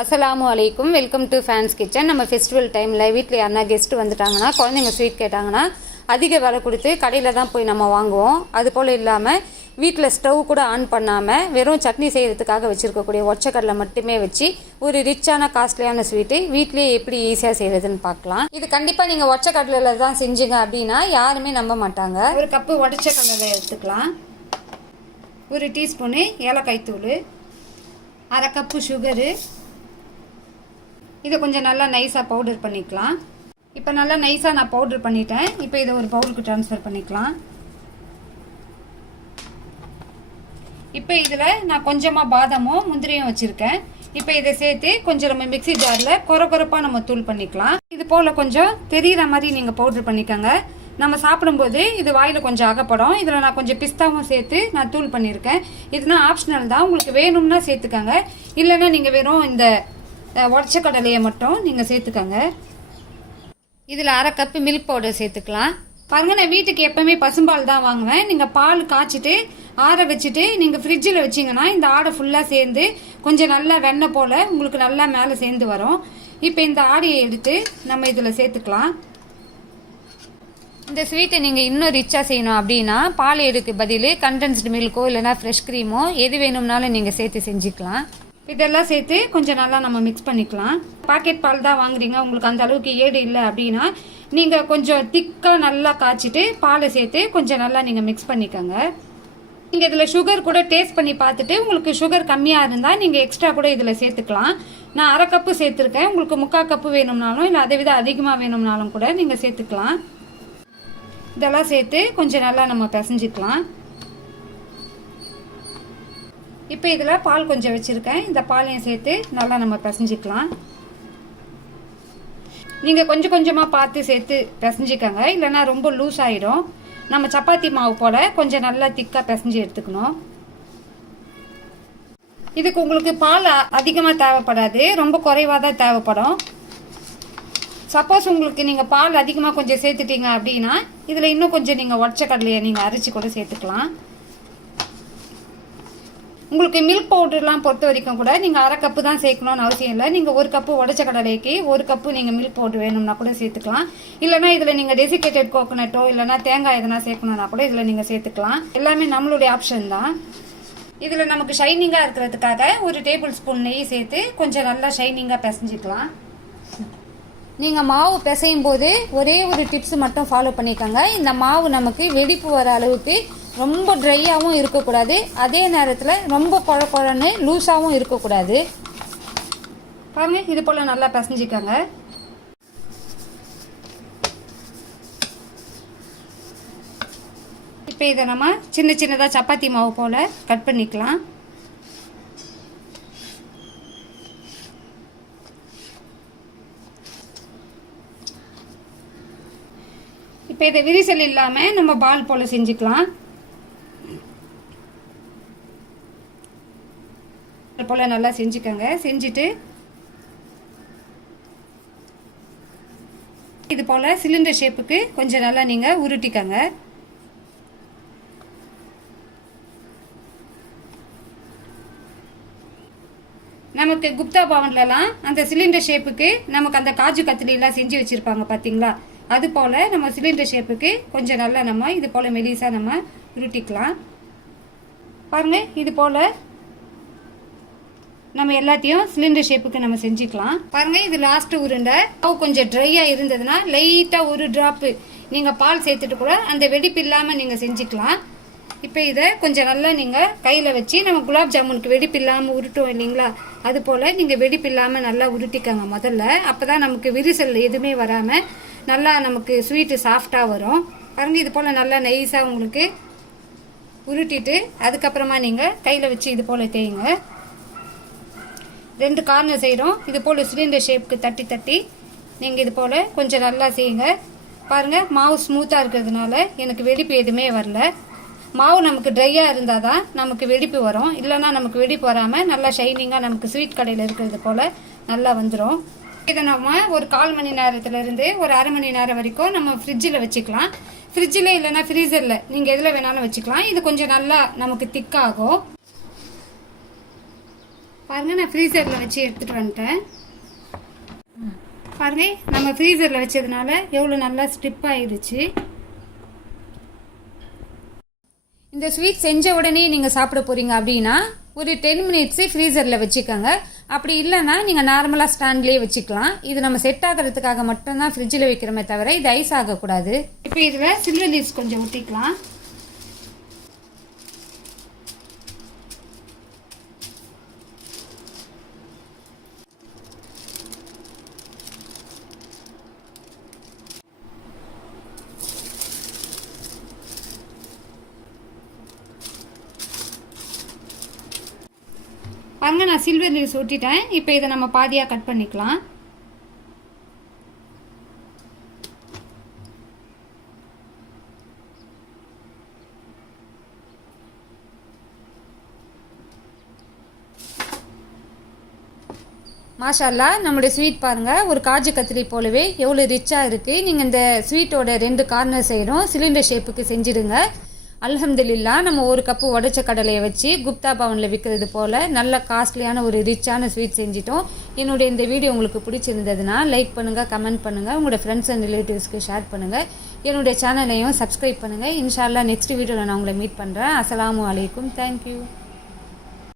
அஸ்லாம் அலைக்கும். Welcome to fans kitchen நம்ம ஃபெஸ்டிவல் டைமில் வீட்டில் யாருனா கெஸ்ட் வந்துட்டாங்கன்னா குழந்தைங்க ஸ்வீட் கேட்டாங்கன்னா அதிக விலை கொடுத்து கடையில் தான் போய் நம்ம வாங்குவோம். அது போல் இல்லாமல் வீட்டில் ஸ்டவ் கூட ஆன் பண்ணாமல் வெறும் சட்னி செய்கிறதுக்காக வச்சுருக்கக்கூடிய ஒச்சக்கடலை மட்டுமே வச்சு ஒரு ரிச்சான காஸ்ட்லியான ஸ்வீட்டு வீட்லேயே எப்படி ஈஸியாக செய்கிறதுன்னு பார்க்கலாம். இது கண்டிப்பாக நீங்கள் ஒச்சக்கடலையில் தான் செஞ்சுங்க அப்படின்னா யாருமே நம்ப மாட்டாங்க. ஒரு கப்பு உடச்ச எடுத்துக்கலாம். ஒரு டீஸ்பூனு ஏலக்காய் தூள் அரை கப்பு சுகரு இதை கொஞ்சம் நல்லா நைஸாக பவுடர் பண்ணிக்கலாம். இப்போ நல்லா நைஸாக நான் பவுடர் பண்ணிட்டேன். இப்போ இதை ஒரு பவுலுக்கு ட்ரான்ஸ்ஃபர் பண்ணிக்கலாம். இப்போ இதில் நான் கொஞ்சமாக பாதாமும் முந்திரியும் வச்சுருக்கேன். இப்போ இதை சேர்த்து கொஞ்சம் நம்ம மிக்ஸி ஜாரில் குறை குறைப்பாக நம்ம தூள் பண்ணிக்கலாம். இது போல் கொஞ்சம் தெரிகிற மாதிரி நீங்கள் பவுடர் பண்ணிக்கோங்க. நம்ம சாப்பிடும்போது இது வாயில் கொஞ்சம் அகப்படும். இதில் நான் கொஞ்சம் பிஸ்தாவும் சேர்த்து நான் தூள் பண்ணியிருக்கேன் இதுனா ஆப்ஷனல் தான். உங்களுக்கு வேணும்னா சேர்த்துக்கோங்க. இல்லைன்னா நீங்கள் வெறும் இந்த உடச்ச கடலையை மட்டும் நீங்கள் சேர்த்துக்கோங்க. இதில் அரை கப்பு மில்க் பவுடர் சேர்த்துக்கலாம். பாருங்க நான் வீட்டுக்கு எப்பவுமே பசும்பால் தான் வாங்குவேன். நீங்கள் பால் காய்ச்சிட்டு ஆற வச்சுட்டு நீங்கள் ஃப்ரிட்ஜில் வச்சீங்கன்னா இந்த ஆடை ஃபுல்லாக சேர்ந்து கொஞ்சம் நல்லா வெண்ணெய் போல் உங்களுக்கு நல்லா மேலே சேர்ந்து வரும். இப்போ இந்த ஆடையை எடுத்து நம்ம இதில் சேர்த்துக்கலாம். இந்த ஸ்வீட்டை நீங்கள் இன்னும் ரிச்சாக செய்யணும் அப்படின்னா பால் எடுக்கு பதில் கண்டென்ஸ்டு மில்க்கோ இல்லைனா ஃப்ரெஷ் க்ரீமோ எது வேணும்னாலும் நீங்கள் சேர்த்து செஞ்சுக்கலாம். இதெல்லாம் சேர்த்து கொஞ்சம் நல்லா நம்ம மிக்ஸ் பண்ணிக்கலாம். பாக்கெட் பால் தான் வாங்குறீங்க. உங்களுக்கு அந்த அளவுக்கு ஏடு இல்லை அப்படின்னா நீங்கள் கொஞ்சம் திக்காக நல்லா காய்ச்சிட்டு பாலை சேர்த்து கொஞ்சம் நல்லா நீங்கள் மிக்ஸ் பண்ணிக்கோங்க. நீங்கள் இதில் சுகர் கூட டேஸ்ட் பண்ணி பார்த்துட்டு உங்களுக்கு சுகர் கம்மியாக இருந்தால் நீங்கள் எக்ஸ்ட்ரா கூட இதில் சேர்த்துக்கலாம். நான் அரை கப்பு சேர்த்துருக்கேன். உங்களுக்கு முக்கால் கப்பு வேணும்னாலும் இல்லை அதை விட அதிகமாக வேணும்னாலும் கூட நீங்கள் சேர்த்துக்கலாம். இதெல்லாம் சேர்த்து கொஞ்சம் நல்லா நம்ம பிசைஞ்சிக்கலாம். இப்போ இதில் பால் கொஞ்சம் வச்சுருக்கேன். இந்த பாலையும் சேர்த்து நல்லா நம்ம பிசைஞ்சிக்கலாம். நீங்கள் கொஞ்சம் கொஞ்சமாக பார்த்து சேர்த்து பிசைஞ்சிக்கோங்க. இல்லைன்னா ரொம்ப லூஸ் ஆகிடும் நம்ம சப்பாத்தி மாவு போல் கொஞ்சம் நல்லா திக்காக பிசைஞ்சு எடுத்துக்கணும். இதுக்கு உங்களுக்கு பால் அதிகமாக தேவைப்படாது. ரொம்ப குறைவாக தான் தேவைப்படும். சப்போஸ் உங்களுக்கு நீங்கள் பால் அதிகமாக கொஞ்சம் சேர்த்துட்டீங்க அப்படின்னா இதில் இன்னும் கொஞ்சம் நீங்கள் உடச்ச கடலையை நீங்கள் அரைச்சி கூட சேர்த்துக்கலாம். உங்களுக்கு மில்க் பவுடர்லாம் பொறுத்த வரைக்கும் கூட நீங்கள் அரை கப்பு தான் சேர்க்கணும்னு அவசியம் இல்லை. நீங்கள் ஒரு கப்பு உடச்ச கடலைக்கு ஒரு கப்பு நீங்கள் மில்க் பவுடர் வேணும்னா கூட சேர்த்துக்கலாம். இல்லைனா இதில் நீங்கள் டெசிகேட்டட் கோகோனட்டோ இல்லைனா தேங்காய் எதனா சேர்க்கணும்னா கூட இதில் நீங்கள் சேர்த்துக்கலாம். எல்லாமே நம்மளுடைய ஆப்ஷன் தான். இதில் நமக்கு ஷைனிங்காக இருக்கிறதுக்காக ஒரு டேபிள் ஸ்பூன் நெய் சேர்த்து கொஞ்சம் நல்லா ஷைனிங்காக பிசைஞ்சிக்கலாம். நீங்கள் மாவு பிசையும் போது ஒரே ஒரு டிப்ஸ் மட்டும் ஃபாலோ பண்ணிக்கோங்க. இந்த மாவு நமக்கு வெடிப்பு வர அளவுக்கு ரொம்ப ட்ரையாகவும் இருக்கக்கூடாது. அதே நேரத்தில் ரொம்ப குழ குழன்னு லூஸாகவும் இருக்கக்கூடாது. பாருங்கள் இது போல் நல்லா பிசைஞ்சிக்கோங்க. இப்போ இதை நம்ம சின்ன சின்னதாக சப்பாத்தி மாவு போல் கட் பண்ணிக்கலாம். இப்போ இதை விரிசல் இல்லாமல் நம்ம பால் போல் செஞ்சுக்கலாம். இது போல் நல்லா செஞ்சுக்கோங்க. செஞ்சுட்டு இது போல் சிலிண்டர் ஷேப்புக்கு கொஞ்சம் நல்லா நீங்கள் உருட்டிக்கங்க. நமக்கு குப்தா பவன்லலாம் அந்த சிலிண்டர் ஷேப்புக்கு நமக்கு அந்த காஜு கத்திரிலாம் செஞ்சு வச்சுருப்பாங்க பார்த்தீங்களா அது போல் நம்ம சிலிண்டர் ஷேப்புக்கு கொஞ்சம் நல்லா நம்ம இது போல் மெலிசாக நம்ம உருட்டிக்கலாம். பாருங்க இது போல் நம்ம எல்லாத்தையும் சிலிண்டர் ஷேப்புக்கு நம்ம செஞ்சுக்கலாம். பாருங்க இது லாஸ்ட் உருண்டை. மாவு கொஞ்சம் ட்ரையாக இருந்ததுன்னா லைட்டாக ஒரு ட்ராப்பு நீங்கள் பால் சேர்த்துட்டு கூட அந்த வெடிப்பு இல்லாமல் நீங்கள் செஞ்சுக்கலாம். இப்போ இதை கொஞ்சம் நல்லா நீங்கள் கையில் வச்சு நம்ம குலாப் ஜாமுனுக்கு வெடிப்பு இல்லாமல் உருட்டுவோம் இல்லைங்களா? அது போல் நீங்கள் வெடிப்பு இல்லாமல் நல்லா உருட்டிக்கோங்க முதல்ல. அப்போ தான் நமக்கு விரிசல் எதுவுமே வராமல் நல்லா நமக்கு ஸ்வீட்டு சாஃப்டாக வரும். பாருங்கள் இது போல் நல்லா நைஸாக உங்களுக்கு உருட்டிட்டு அதுக்கப்புறமா நீங்கள் கையில் வச்சு இது போல் தேயுங்க. ரெண்டு கார்னர் செய்கிறோம் இது போல் சிலிண்டர் ஷேப்புக்கு தட்டி தட்டி. நீங்கள் இது போல் கொஞ்சம் நல்லா செய்யுங்க. பாருங்கள் மாவு ஸ்மூத்தாக இருக்கிறதுனால எனக்கு வெடிப்பு எதுவுமே வரல. மாவு நமக்கு ட்ரையாக இருந்தால் தான் நமக்கு வெடிப்பு வரும். இல்லைன்னா நமக்கு வெடிப்பு வராமல் நல்லா ஷைனிங்காக நமக்கு ஸ்வீட் கடையில் இருக்கிறது போல் நல்லா வந்துடும் இதை நம்ம ஒரு கால் மணி நேரத்துலேருந்து ஒரு அரை மணி நேரம் வரைக்கும் நம்ம ஃப்ரிட்ஜில் வச்சுக்கலாம். ஃப்ரிட்ஜில் இல்லைன்னா ஃப்ரீசரில் நீங்கள் எதில் வேணாலும் வச்சுக்கலாம். இது கொஞ்சம் நல்லா நமக்கு திக்காகும் பாருங்க நான் ஃப்ரீசரில் வச்சு எடுத்துகிட்டு வந்துட்டேன். பாருங்க நம்ம ஃப்ரீசரில் வச்சதுனால எவ்வளோ நல்லா ஸ்டிப் ஆயிடுச்சு இந்த ஸ்வீட் செஞ்ச உடனே நீங்கள் சாப்பிட போகிறீங்க அப்படின்னா ஒரு டென் மினிட்ஸு ஃப்ரீசரில் வச்சுக்கோங்க. அப்படி இல்லைன்னா நீங்கள் நார்மலாக ஸ்டாண்ட்லேயே வச்சுக்கலாம். இது நம்ம செட் ஆகிறதுக்காக மட்டும்தான் ஃப்ரிட்ஜில் வைக்கிறோமே தவிர இது ஐஸ் ஆகக்கூடாது. இப்போ இதில் சில்வர் லீவ்ஸ் கொஞ்சம் ஊற்றிக்கலாம் பாருங்க நான் சில்வர் லீவ்ஸ் ஊட்டிட்டேன் இப்போ இதை நம்ம பாதியாக கட் பண்ணிக்கலாம். மாஷால்லா நம்முடைய ஸ்வீட் பாருங்கள் ஒரு காஜு கத்திரி போலவே எவ்வளோ ரிச்சாக இருக்குது நீங்கள் இந்த ஸ்வீட்டோட ரெண்டு கார்னர் செய்கிறோம் சிலிண்டர் ஷேப்புக்கு செஞ்சிடுங்க. அல்ஹம்துலில்லா நம்ம ஒரு கப்பு உடச்ச கடலையை வச்சு குப்தா பவனில் விற்கிறது போல் நல்ல காஸ்ட்லியான ஒரு ரிச்சான ஸ்வீட் செஞ்சிட்டோம். என்னுடைய இந்த வீடியோ உங்களுக்கு பிடிச்சிருந்ததுன்னா லைக் பண்ணுங்கள் கமெண்ட் பண்ணுங்கள் உங்களோட ஃப்ரெண்ட்ஸ் அண்ட் ரிலேட்டிவ்ஸ்க்கு ஷேர் பண்ணுங்கள் என்னுடைய சேனலையும் சப்ஸ்கிரைப் பண்ணுங்கள் இன்ஷால்லா நெக்ஸ்ட் வீடியோவில் நான் உங்களை மீட் பண்ணுறேன் அஸ்லாம் அலைக்கும். தேங்க்யூ